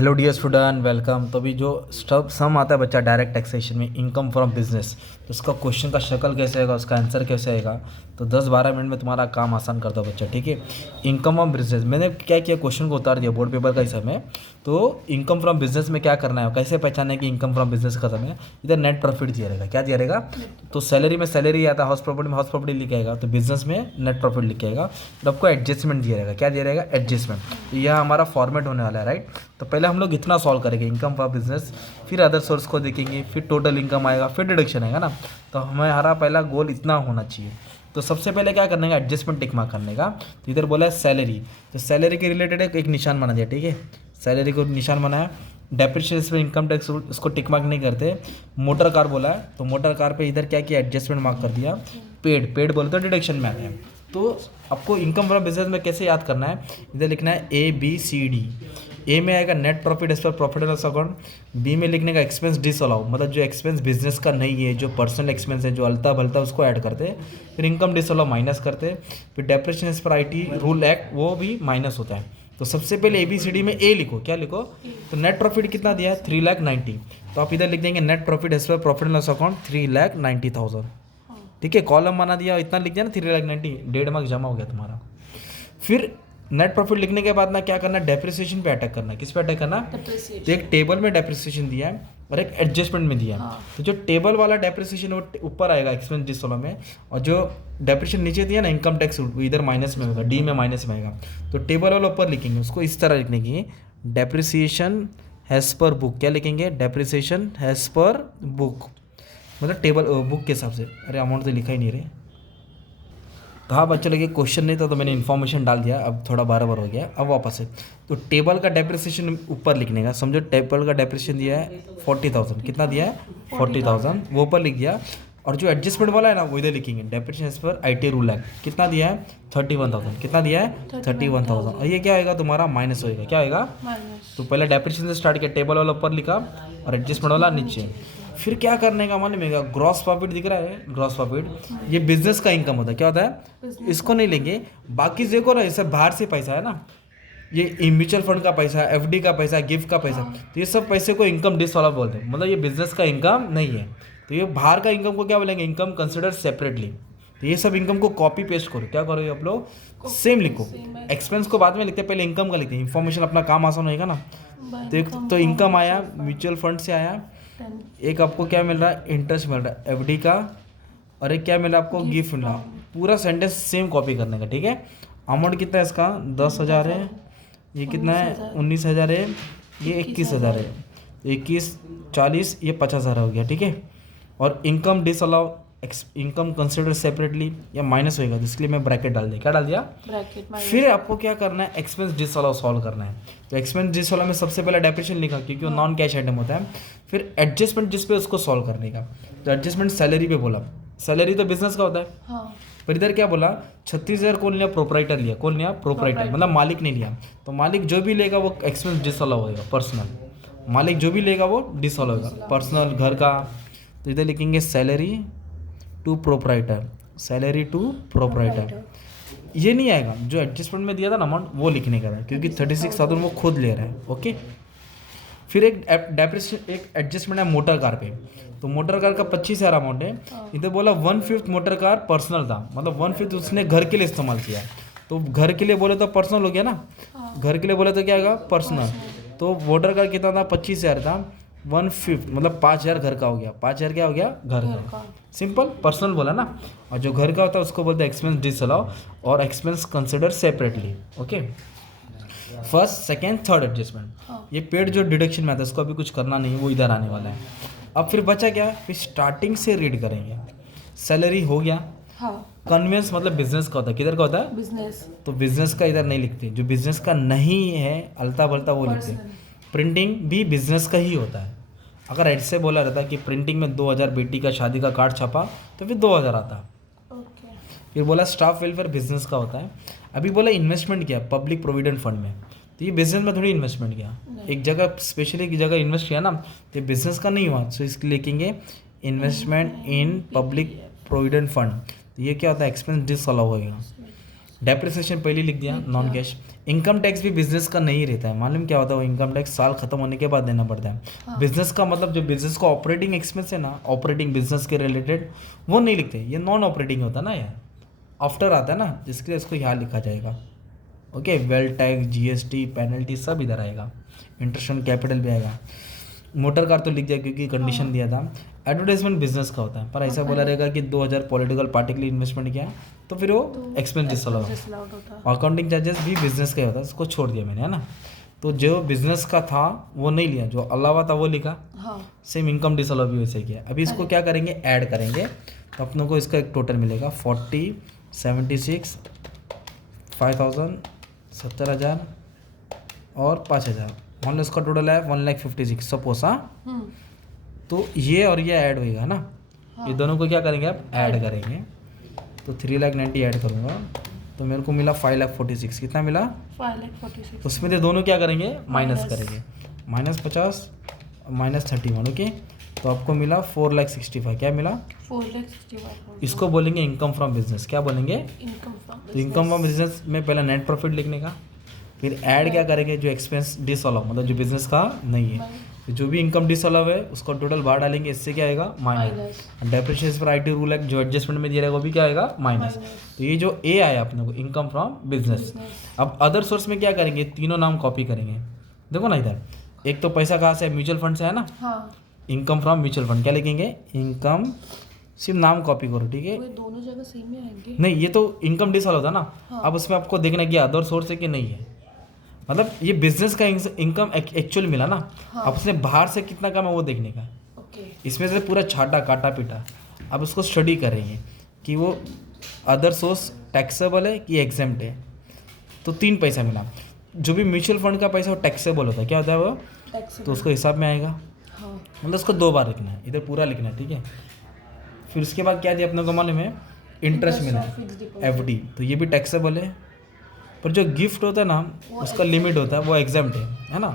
Hello dear student, welcome. तो अभी जो स्टफ सम आता है बच्चा डायरेक्ट टैक्सेशन में, इनकम फ्रॉम बिजनेस, तो उसका क्वेश्चन का शक्ल कैसे आएगा, उसका आंसर कैसे आएगा, तो 10-12 मिनट में तुम्हारा काम आसान कर दो बच्चा, ठीक है। इनकम फ्रॉम बिजनेस मैंने क्या किया, क्वेश्चन को उतार दिया बोर्ड पेपर का हिसाब में। तो इनकम फ्रॉम बिजनेस में क्या करना है, कैसे पहचानना है कि इनकम फ्रॉम बिजनेस का समय, इधर नेट प्रॉफिट दिया रहेगा। क्या दिया रहेगा? तो सैलरी में सैलरी आता है, हाउस प्रॉपर्टी में हाउस प्रॉपर्टी लिखा आएगा, तो बिजनेस में नेट प्रॉफिट लिखेगा। तो आपको एडजस्टमेंट दिया रहेगा। क्या दिया रहेगा? एडजस्टमेंट। तो यह हमारा फॉर्मेट होने वाला है, राइट। तो पहले हम लोग इतना सॉल्व करेंगे, इनकम फॉर बिजनेस, फिर अदर सोर्स को देखेंगे, फिर टोटल इनकम आएगा, फिर डिडक्शन आएगा ना। तो हमारा पहला गोल इतना होना चाहिए। तो सबसे पहले क्या करने का, एडजस्टमेंट टिक मार्क करने का। तो इधर बोला है सैलरी, तो सैलरी के रिलेटेड एक निशान बना दिया, ठीक है। सैलरी को निशान बनाया। डेप्रिसिएशन में इनकम टैक्स इसको टिक मार्क नहीं करते। मोटर कार बोला है, तो मोटर कार पे इधर क्या किया, एडजस्टमेंट मार्क कर दिया। पेड पेड बोले तो डिडक्शन में आ गया। तो आपको इनकम फ्रॉम बिजनेस में कैसे याद करना है, इधर लिखना है ABCD। ए में आएगा net profit as per profit and loss account. B में लिखने का एक्सपेंस डिसअलाउ, मतलब जो एक्सपेंस बिजनेस का नहीं है, जो पर्सनल एक्सपेंस है, जो अलता भलता उसको ऐड करते हैं। फिर इनकम डिसअलाउ माइनस करते हैं। फिर depreciation as per IT rule act, वो भी माइनस होता है। तो सबसे पहले ABCD में ए लिखो। क्या लिखो? तो नेट प्रॉफिट कितना दिया है? 3,90,000। तो आप इधर लिख देंगे net profit as per profit and loss account 3,90,000, ठीक है। कॉलम बना दिया, इतना लिख दिया ना 3,90,000, 1.5 मार्क जमा हो गया तुम्हारा। फिर नेट प्रॉफिट लिखने के बाद ना क्या करना है, डेप्रिसिएशन पे अटैक करना है। किस पे अटैक करना? तो एक टेबल में डेप्रिसिएशन दिया है और एक एडजस्टमेंट में दिया है। हाँ। तो जो टेबल वाला डेप्रिसिएशन वो ऊपर आएगा एक्सपेंस डिसअलाउ में, और जो डेप्रिसिएशन नीचे दिया ना इनकम टैक्स, वो इधर माइनस में होगा, डी में माइनस में आएगा। तो टेबल वाला ऊपर लिखेंगे, उसको इस तरह लिखने की, डेप्रिसिएशन हैज़ पर बुक। क्या लिखेंगे? डेप्रिसिएशन हैज़ पर बुक, मतलब टेबल बुक के हिसाब से। अरे अमाउंट तो लिखा ही नहीं रहे। तो हाँ बच्चे लगे क्वेश्चन नहीं था तो मैंने इन्फॉर्मेशन डाल दिया, अब थोड़ा बार बार हो गया, अब वापस है। तो टेबल का डेप्रिसिएशन ऊपर लिखने का, समझो टेबल का डेप्रिसिएशन दिया है 40,000, कितना दिया है? 40,000, वो ऊपर लिख दिया। और जो एडजस्टमेंट वाला है ना वो इधर लिखेंगे, डेप्रिसिएशन पर IT रूल एक्ट, कितना दिया है? 31,000, कितना दिया है? 31,000। और ये क्या होएगा तुम्हारा? माइनस होएगा। क्या होएगा? तो पहले डेप्रिसिएशन से स्टार्ट किया, टेबल वाला ऊपर लिखा और एडजस्टमेंट वाला नीचे। फिर क्या करने का मालूम है? ग्रॉस प्रॉफिट दिख रहा है, ग्रॉस प्रॉफिट ये बिजनेस का इनकम होता है। क्या होता है? इसको नहीं लेंगे, बाकी देखो ना, ये सब बाहर से पैसा है ना, ये म्यूचुअल फंड का पैसा, FD का पैसा, गिफ्ट का पैसा, तो ये सब पैसे को इनकम डिस वाला बोलते हैं, मतलब ये बिजनेस का इनकम नहीं है। तो ये बाहर का इनकम को क्या बोलेंगे? Income consider separately. तो ये सब इनकम को कॉपी पेस्ट करो। क्या करोगे आप लोग? सेम लिखो। एक्सपेंस को बाद में लिखते हैं, पहले इनकम का लिखते हैं, इन्फॉर्मेशन अपना काम आसान होएगा ना। तो इनकम आया म्यूचुअल फंड से आया, एक आपको क्या मिल रहा है? इंटरेस्ट मिल रहा है FD का, और एक क्या मिल रहा है आपको? गिफ्ट मिल रहा। पूरा सेंटेंस सेम कॉपी करने का, ठीक है। अमाउंट कितना है इसका? 10,000 है। ये कितना है? 19,000 है। ये 21,000 है। 21, 40, ये 50,000 हो गया, ठीक है। और income disallow, income consider separately, या माइनस होएगा, तो इसलिए मैं ब्रैकेट डाल दिया। क्या डाल दिया? ब्रैकेट। फिर आपको क्या करना है? एक्सपेंस डिसअलाउ सॉल्व करना है। तो एक्सपेंस डिसअलाउ में सबसे पहले डेप्रिसिएशन लिखा, क्योंकि वो नॉन कैश आइटम होता है। फिर एडजस्टमेंट जिस पे उसको सॉल्व करने का, तो एडजस्टमेंट सैलरी पे बोला, सैलरी तो बिजनेस का होता है। हाँ। पर इधर क्या बोला? 36,000 कौन लिया? प्रोपराइटर लिया। कौन लिया? प्रोपराइटर, मतलब मालिक नहीं लिया। तो मालिक जो भी लेगा वो एक्सपेंस डिसअलाउ होएगा, पर्सनल। मालिक जो भी लेगा वो डिसअलाउ होगा, पर्सनल, घर का। तो इधर लिखेंगे salary to proprietor, salary to proprietor. ये नहीं आएगा, जो एडजस्टमेंट में दिया था ना अमाउंट, वो लिखने का था, क्योंकि 36,000 वो खुद ले रहा है, ओके। फिर एक डेप्रिसिएशन, एक एडजस्टमेंट है मोटर कार पे। तो मोटर कार का 25,000 अमाउंट है। इधर बोला 1/5 मोटर कार पर्सनल था, मतलब 1/5 उसने घर के लिए इस्तेमाल किया। तो घर के लिए बोले तो पर्सनल हो गया ना, घर के लिए बोले तो क्या होगा? पर्सनल। तो मोटर कार कितना था? 25,000 था। 1/5 मतलब 5,000 घर का हो गया। 5,000 क्या हो गया? घर का। सिंपल, पर्सनल बोला ना। और जो घर का होता है उसको बोलते हैं एक्सपेंस डिसअलाउ, और expense consider separately, okay. First, second, third adjustment. ये पेड जो डिडक्शन में आता है उसको अभी कुछ करना नहीं है, वो इधर आने वाला है। अब फिर बचा क्या? फिर स्टार्टिंग से रीड करेंगे। सैलरी हो गया। हाँ। कन्वेंस मतलब बिजनेस का होता है, किधर का होता है? बिजनेस। तो बिजनेस का इधर नहीं लिखते, जो बिजनेस का नहीं है अलता भलता वो लिखते। प्रिंटिंग भी बिजनेस का ही होता है। अगर ऐसे बोला रहता कि प्रिंटिंग में 2,000 बेटी का शादी का कार्ड छपा, तो फिर 2,000 आता। ओके। फिर बोला स्टाफ वेलफेयर बिजनेस का होता है। अभी बोला इन्वेस्टमेंट किया पब्लिक प्रोविडेंट फंड में, तो ये बिजनेस में थोड़ी इन्वेस्टमेंट किया, एक जगह स्पेशली एक जगह इन्वेस्ट किया ना, तो ये बिजनेस का नहीं हुआ। सो इसके लिखेंगे investment in public provident fund. तो ये क्या होता है? एक्सपेंस डिसअलाउ होएगा। डेप्रिसिएशन पहले लिख दिया, नॉन कैश। इनकम टैक्स भी बिजनेस का नहीं रहता है, मालूम क्या होता है, वो इनकम टैक्स साल खत्म होने के बाद देना पड़ता है। बिजनेस का मतलब जो बिजनेस का ऑपरेटिंग एक्सपेंस है ना, ऑपरेटिंग बिजनेस के रिलेटेड, वो नहीं लिखते, ये नॉन ऑपरेटिंग होता है ना, यार आफ्टर आता है ना, जिसके लिए इसको यहाँ लिखा जाएगा। Okay, wealth tax, GST, penalty सब इधर आएगा, इंटरेस्ट ऑन कैपिटल भी आएगा। मोटर कार तो लिख जाए क्योंकि कंडीशन दिया था। एडवर्टाइजमेंट बिजनेस का होता है, पर ऐसा बोला रहेगा कि 2000 पॉलिटिकल पार्टी के लिए इन्वेस्टमेंट किया तो फिर वो एक्सपेंस डिसअलाउड होगा। अकाउंटिंग चार्जेस भी बिजनेस का ही होता है, उसको छोड़ दिया मैंने, है ना। तो जो बिजनेस का था वो नहीं लिया, जो अलावा था वो लिखा। सेम इनकम डिसअलाउ भी वैसे किया। अभी इसको क्या करेंगे, ऐड करेंगे, तो अपनों को इसका एक टोटल मिलेगा 40, 76, 5000, 70,000 और 5,000। मान लो इसका टोटल है 1,56,000 सपोज। हाँ, तो ये और ये ऐड होएगा ना, ये दोनों को क्या करेंगे आप, ऐड करेंगे। तो 3,90,000 ऐड करूँगा तो मेरे को मिला 5,46,000। कितना मिला, 5,46,000। उसमें से दोनों क्या करेंगे, माइनस करेंगे, -50 -31। ओके, तो आपको मिला 4,65,000। क्या मिला, 4,65,000। इसको बोलेंगे इनकम फ्रॉम बिजनेस। क्या बोलेंगे, इनकम फ्रॉम। तो इनकम फ्रॉम बिजनेस में पहले नेट प्रॉफिट लिखने का, फिर ऐड क्या करेंगे, जो एक्सपेंस डिसअलाउ मतलब जो बिजनेस का नहीं है, तो जो भी इनकम डिसअलाउ है उसका टोटल बाहर डालेंगे, इससे क्या आएगा, माइनस। डेप्रिसिएशन पर आईटी रूल है जो एडजस्टमेंट में दिया रहेगा वो भी क्या आएगा, माइनस। तो ये जो ए आया अपने को, इनकम फ्रॉम बिजनेस। अब अदर सोर्स में क्या करेंगे, तीनों नाम कॉपी करेंगे। देखो ना इधर, एक तो पैसा कहाँ से है, म्यूचुअल फंड से है ना। इनकम फ्रॉम म्यूचुअल फंड, क्या लिखेंगे, इनकम, सिर्फ नाम कॉपी करो, ठीक है। दोनों जगह सेम ही आएंगे। नहीं, ये तो इनकम डिसअलाउ था ना। अब उसमें आपको देखना कि अदर सोर्स है कि नहीं है, मतलब ये बिजनेस का इनकम एक्चुअल मिला ना। अब उसने बाहर से कितना कम है वो देखने का। इसमें से पूरा छाटा काटा पीटा, अब उसको स्टडी करेंगे कि वो अदर सोर्स टैक्सेबल है कि एग्जेम्प्ट है। तो 3 पैसा मिला। जो भी म्यूचुअल फंड का पैसा वो टैक्सेबल होता है, क्या होता है वो, तो उसको हिसाब में आएगा। मतलब उसको 2 बार लिखना है, इधर पूरा लिखना है, ठीक है। फिर उसके बाद क्या दिया अपने को मालूम है, इंटरेस्ट मिला, FD, तो ये भी टैक्सेबल है। पर जो गिफ्ट होता है ना, उसका लिमिट होता है, वो एग्जाम्प्ट है ना।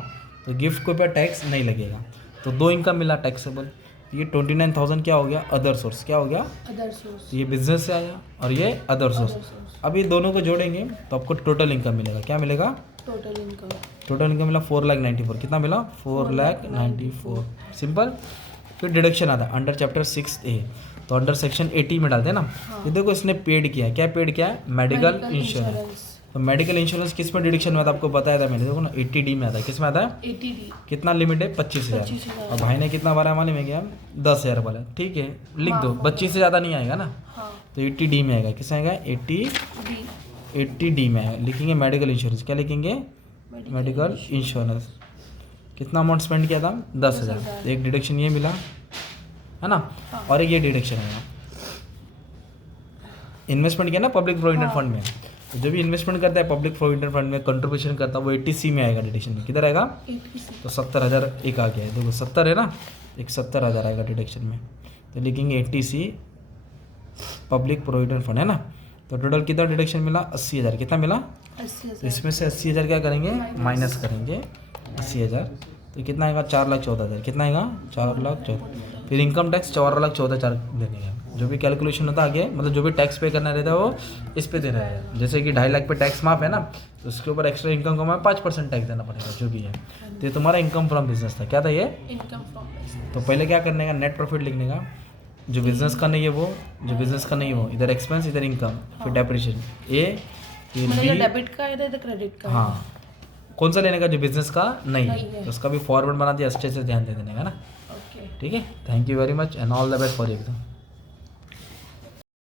तो गिफ्ट के ऊपर टैक्स नहीं लगेगा। तो 2 इनकम मिला टैक्सेबल। ये 29,000 क्या हो गया, अदर सोर्स। क्या हो गया, अदर सोर्स। ये बिजनेस से आया और ये अदर सोर्स। अब ये दोनों को जोड़ेंगे तो आपको टोटल इनकम मिलेगा। क्या मिलेगा, टोटल इनकम मिला 4,94,000। कितना मिला, 4,94,000। सिंपल। फिर डिडक्शन आता है अंडर चैप्टर 6A, तो अंडर सेक्शन 80 में डालते हैं ना। ये देखो इसने पेड किया, क्या पेड किया है, मेडिकल इंश्योरेंस। तो मेडिकल इंश्योरेंस किस में डिडक्शन में आता है, आपको बताया था मैंने, देखो ना 80D में आता है। किस में आता है, 80D। कितना लिमिट है, 25,000। और भाई ने कितना भरा है मालूम है क्या, 10,000 वाला, ठीक है, लिख दो। 25 से ज़्यादा नहीं आएगा ना। तो 80D में आएगा। किस आएगा, 80D में आएगा। लिखेंगे मेडिकल इंश्योरेंस। क्या लिखेंगे, मेडिकल इंश्योरेंस। कितना अमाउंट स्पेंड किया था, 10,000। तो एक डिडक्शन ये मिला है ना, और एक ये डिडक्शन आएगा। इन्वेस्टमेंट किया ना पब्लिक प्रोविडेंट फंड में, तो जो भी इन्वेस्टमेंट करता है पब्लिक प्रोविडेंट फंड में, कंट्रीब्यूशन करता है, वो 80C में आएगा डिडक्शन में। किधर आएगा, 80C। तो 70,000 एक आ गया है, देखो 70 है ना, एक 70,000 आएगा डिडक्शन में। तो लिखेंगे 80C पब्लिक प्रोविडेंट फंड, है ना। तो टोटल कितना डिडक्शन मिला, 80,000। कितना मिला, 80,000। इसमें से 80,000 क्या करेंगे, माइनस करेंगे 80,000। तो कितना आएगा, 4,14,000। कितना आएगा, 4,14,000। फिर इनकम टैक्स 4,14,000 देने का। जो भी कैलकुलेशन होता है आगे, मतलब जो भी टैक्स पे करना रहता है वो इस पे देना है। जैसे कि 2.5 लाख पे टैक्स माफ है ना, तो उसके ऊपर एक्स्ट्रा इनकम कमाए 5% टैक्स देना पड़ेगा, जो भी है। तो ये तुम्हारा इनकम फ्रॉम बिजनेस था। क्या था ये, इनकम फ्रॉम बिजनेस। तो पहले क्या करने का, नेट प्रॉफिट लिखने का। जो बिजनेस का नहीं है वो, जो बिजनेस का नहीं है वो, इधर एक्सपेंस इधर इनकम, फिर डेप्रिसिएशन ए, फिर बी, डेबिट का इधर क्रेडिट का। हाँ, कौन सा लेने का, जो बिजनेस का नहीं है, तो उसका भी फॉरवर्ड बना दिया, अच्छे से ध्यान दे देने का ना। ठीक है, thank you very much and all the best for exam.